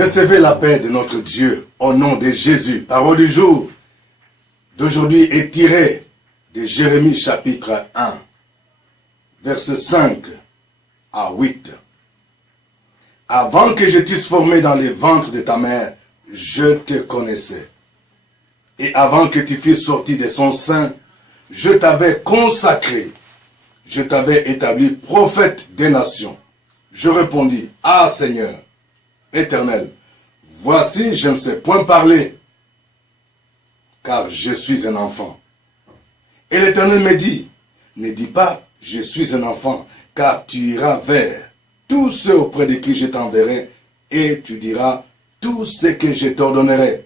Recevez la paix de notre Dieu au nom de Jésus. Parole du jour d'aujourd'hui est tirée de Jérémie chapitre 1, versets 5 à 8. Avant que je t'eusse formé dans les ventres de ta mère, je te connaissais. Et avant que tu fusses sorti de son sein, je t'avais consacré. Je t'avais établi prophète des nations. Je répondis, ah Seigneur, Éternel, voici je ne sais point parler, car je suis un enfant. Et l'Éternel me dit, ne dis pas, je suis un enfant, car tu iras vers tous ceux auprès de qui je t'enverrai, et tu diras tout ce que je t'ordonnerai.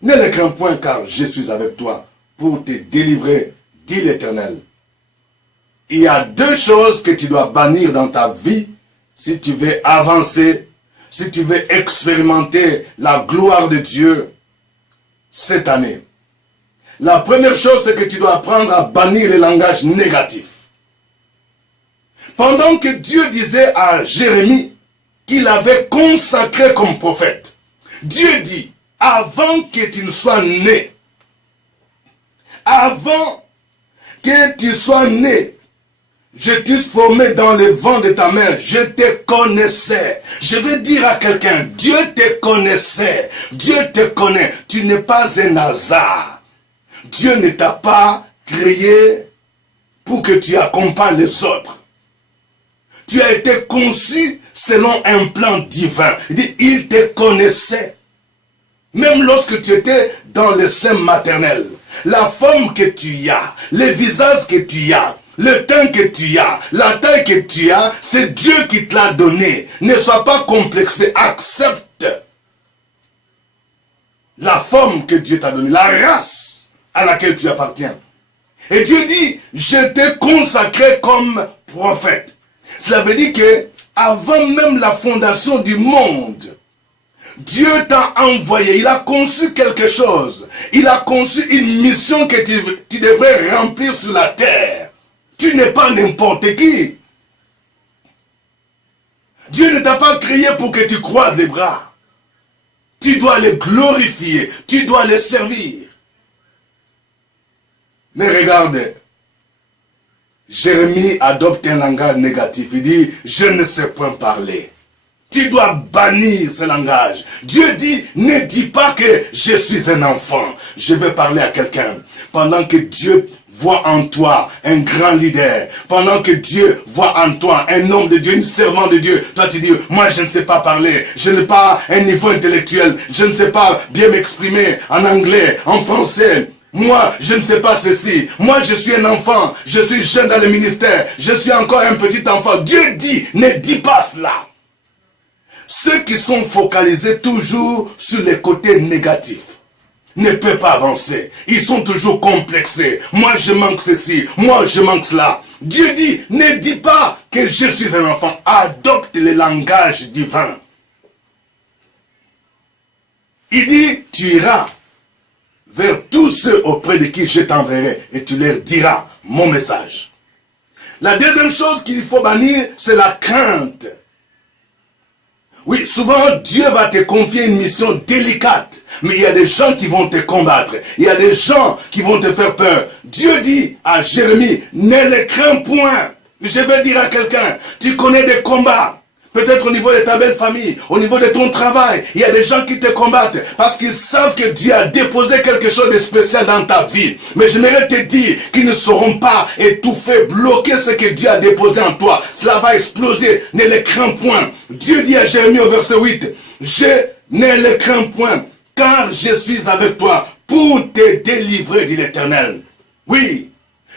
Ne les crains point, car je suis avec toi, pour te délivrer, dit l'Éternel. Il y a deux choses que tu dois bannir dans ta vie, si tu veux avancer, si tu veux expérimenter la gloire de Dieu cette année. La première chose, c'est que tu dois apprendre à bannir le langage négatif. Pendant que Dieu disait à Jérémie qu'il avait consacré comme prophète, Dieu dit, avant que tu ne sois né, avant que tu sois né, je t'ai formé dans le ventre de ta mère, je te connaissais. Je veux dire à quelqu'un, Dieu te connaissait, Dieu te connaît, tu n'es pas un hasard. Dieu ne t'a pas créé pour que tu accompagnes les autres. Tu as été conçu selon un plan divin. Il dit, il te connaissait. Même lorsque tu étais dans le sein maternel, la forme que tu as, le visage que tu as, le teint que tu as, la taille que tu as, c'est Dieu qui te l'a donné. Ne sois pas complexé, accepte la forme que Dieu t'a donnée, la race à laquelle tu appartiens. Et Dieu dit, je t'ai consacré comme prophète. Cela veut dire que avant même la fondation du monde, Dieu t'a envoyé, il a conçu quelque chose. Il a conçu une mission que tu devrais remplir sur la terre. Tu n'es pas n'importe qui. Dieu ne t'a pas créé pour que tu croises les bras. Tu dois les glorifier, tu dois les servir. Mais regarde, Jérémie adopte un langage négatif. Il dit, je ne sais point parler. Tu dois bannir ce langage. Dieu dit, ne dis pas que je suis un enfant. Je vais parler à quelqu'un. Pendant que Dieu voit en toi un grand leader, pendant que Dieu voit en toi un homme de Dieu, un servant de Dieu, toi tu dis, moi je ne sais pas parler, je n'ai pas un niveau intellectuel, je ne sais pas bien m'exprimer en anglais, en français. Moi, je ne sais pas ceci. Moi, je suis un enfant. Je suis jeune dans le ministère. Je suis encore un petit enfant. Dieu dit, ne dis pas cela. Ceux qui sont focalisés toujours sur les côtés négatifs ne peuvent pas avancer. Ils sont toujours complexés. Moi, je manque ceci. Moi, je manque cela. Dieu dit, ne dis pas que je suis un enfant. Adopte le langage divin. Il dit, tu iras vers tous ceux auprès de qui je t'enverrai et tu leur diras mon message. La deuxième chose qu'il faut bannir, c'est la crainte. Oui, souvent Dieu va te confier une mission délicate, mais il y a des gens qui vont te combattre, il y a des gens qui vont te faire peur. Dieu dit à Jérémie, ne les crains point. Je vais dire à quelqu'un, tu connais des combats. Peut-être au niveau de ta belle famille, au niveau de ton travail, il y a des gens qui te combattent parce qu'ils savent que Dieu a déposé quelque chose de spécial dans ta vie. Mais j'aimerais te dire qu'ils ne sauront pas étouffer, bloquer ce que Dieu a déposé en toi. Cela va exploser, ne les crains point. Dieu dit à Jérémie au verset 8, je ne les crains point, car je suis avec toi pour te délivrer, dit l'Éternel. Oui.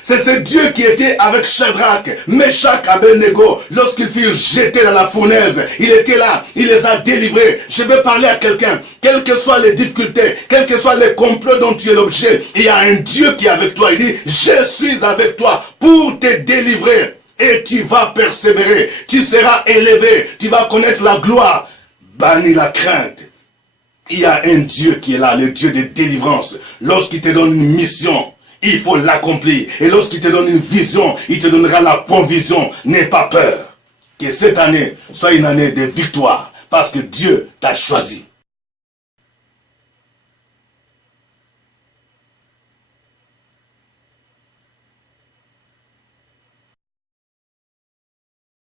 C'est ce Dieu qui était avec Shadrach, Meshach, Abednego, lorsqu'ils furent jetés dans la fournaise. Il était là, il les a délivrés. Je vais parler à quelqu'un, quelles que soient les difficultés, quels que soient les complots dont tu es l'objet, il y a un Dieu qui est avec toi. Il dit, je suis avec toi pour te délivrer. Et tu vas persévérer, tu seras élevé, tu vas connaître la gloire. Bannis la crainte. Il y a un Dieu qui est là, le Dieu de délivrance. Lorsqu'il te donne une mission, il faut l'accomplir. Et lorsqu'il te donne une vision, il te donnera la provision. N'aie pas peur. Que cette année soit une année de victoire. parce que Dieu t'a choisi.